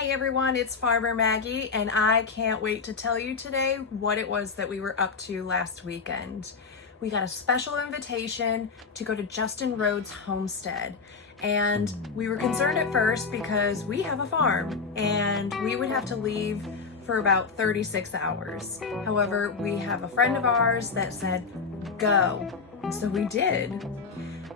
Hey everyone, it's Farmer Maggie, and I can't wait to tell you today what it was that we were up to last weekend. We got a special invitation to go to Justin Rhodes' Homestead, and we were concerned at first because we have a farm and we would have to leave for about 36 hours. However, we have a friend of ours that said, go, and so we did.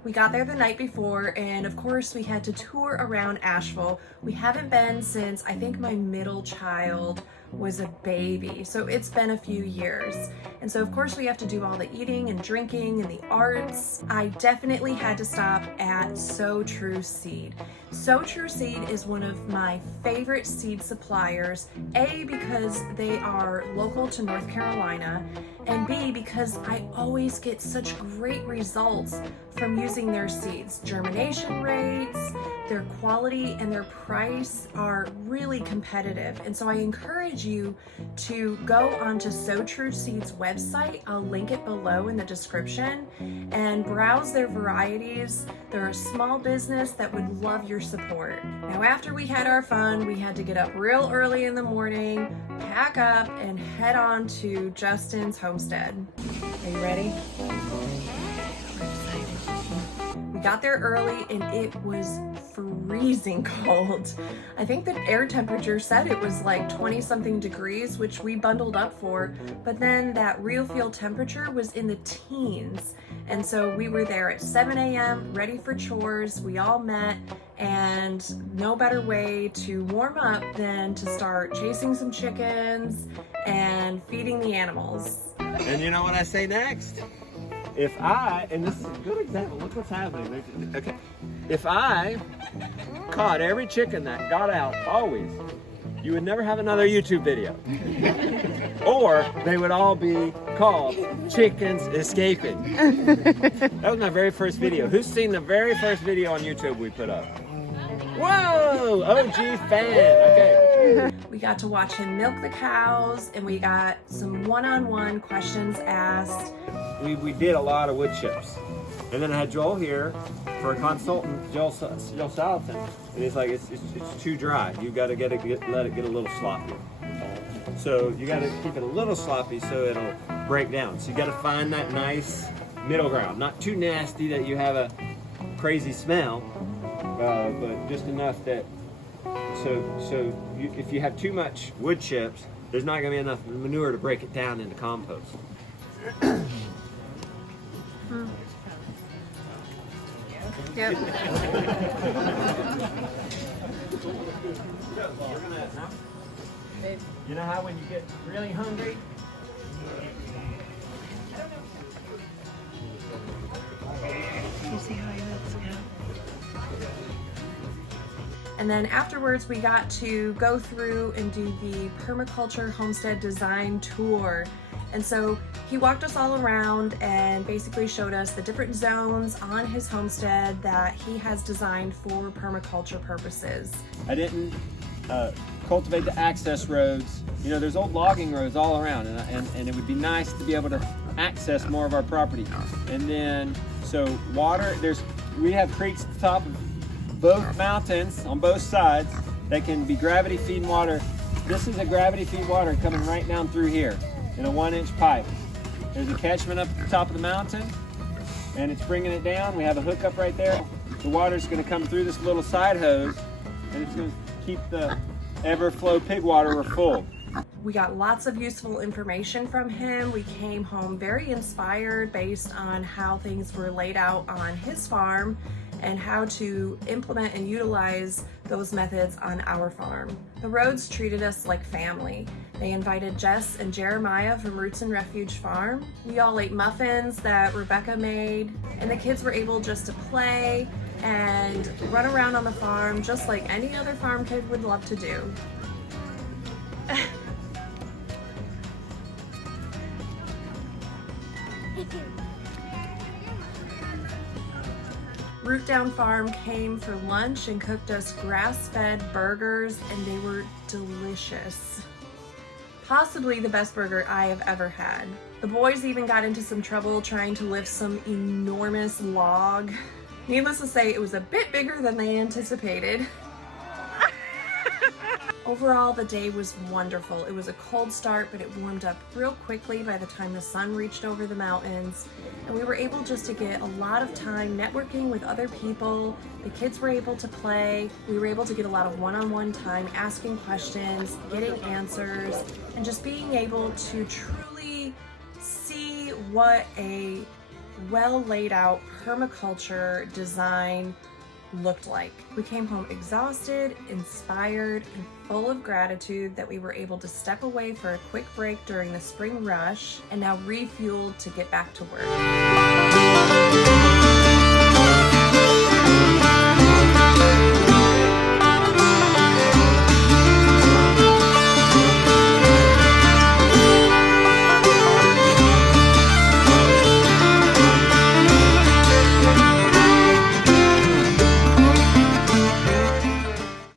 We got there the night before, and of course we had to tour around Asheville. We haven't been since I think my middle child was a baby, so it's been a few years. And so of course we have to do all the eating and drinking and the arts. I definitely had to stop at So True Seed. So True Seed is one of my favorite seed suppliers, A, because they are local to North Carolina, and B, because I always get such great results from using their seeds. Germination rates, their quality, and their price are really competitive. And so I encourage you to go onto So True Seed's website. I'll link it below in the description, and browse their varieties. They're a small business that would love your support. Now, after we had our fun, we had to get up real early in the morning, pack up, and head on to Justin's homestead. Are you ready? We got there early and it was freezing cold. I think the air temperature said it was like 20 something degrees, which we bundled up for, but then that real field temperature was in the teens. And so we were there at 7 a.m. ready for chores. We all met, and no better way to warm up than to start chasing some chickens and feeding the animals. And you know what I say next? And this is a good example, look what's happening. Okay. If I caught every chicken that got out, always, you would never have another YouTube video. Or they would all be called Chickens Escaping. That was my very first video. Who's seen the very first video on YouTube we put up? Whoa, OG fan, okay. We got to watch him milk the cows, and we got some one-on-one questions asked. We did a lot of wood chips. And then I had Joel here for a consultant, Joel Salatin, and he's like, it's too dry. You got to let it get a little sloppy. So you got to keep it a little sloppy so it'll break down. So you got to find that nice middle ground, not too nasty that you have a crazy smell, but just enough that if you have too much wood chips, there's not going to be enough manure to break it down into compost. Yep. You know how when you get really hungry? You see how that's going? And then afterwards we got to go through and do the Permaculture Homestead design tour. And so he walked us all around and basically showed us the different zones on his homestead that he has designed for permaculture purposes. I didn't cultivate the access roads. You know, there's old logging roads all around, and it would be nice to be able to access more of our property. And then, so water, we have creeks at the top of both mountains on both sides that can be gravity feeding water. This is a gravity feed water coming right down through here in a 1-inch pipe. There's a catchment up at the top of the mountain, and it's bringing it down. We have a hookup right there. The water's going to come through this little side hose, and it's going to keep the Everflow pig water full. We got lots of useful information from him. We came home very inspired based on how things were laid out on his farm and how to implement and utilize those methods on our farm. The Rhodes treated us like family. They invited Jess and Jeremiah from Roots and Refuge Farm. We all ate muffins that Rebecca made, and the kids were able just to play and run around on the farm just like any other farm kid would love to do. Root Down Farm came for lunch and cooked us grass-fed burgers, and they were delicious. Possibly the best burger I have ever had. The boys even got into some trouble trying to lift some enormous log. Needless to say, it was a bit bigger than they anticipated. Overall, the day was wonderful. It was a cold start, but it warmed up real quickly by the time the sun reached over the mountains. And we were able just to get a lot of time networking with other people. The kids were able to play. We were able to get a lot of one-on-one time asking questions, getting answers, and just being able to truly see what a well laid out permaculture design looked like. We came home exhausted, inspired, and full of gratitude that we were able to step away for a quick break during the spring rush and now refueled to get back to work.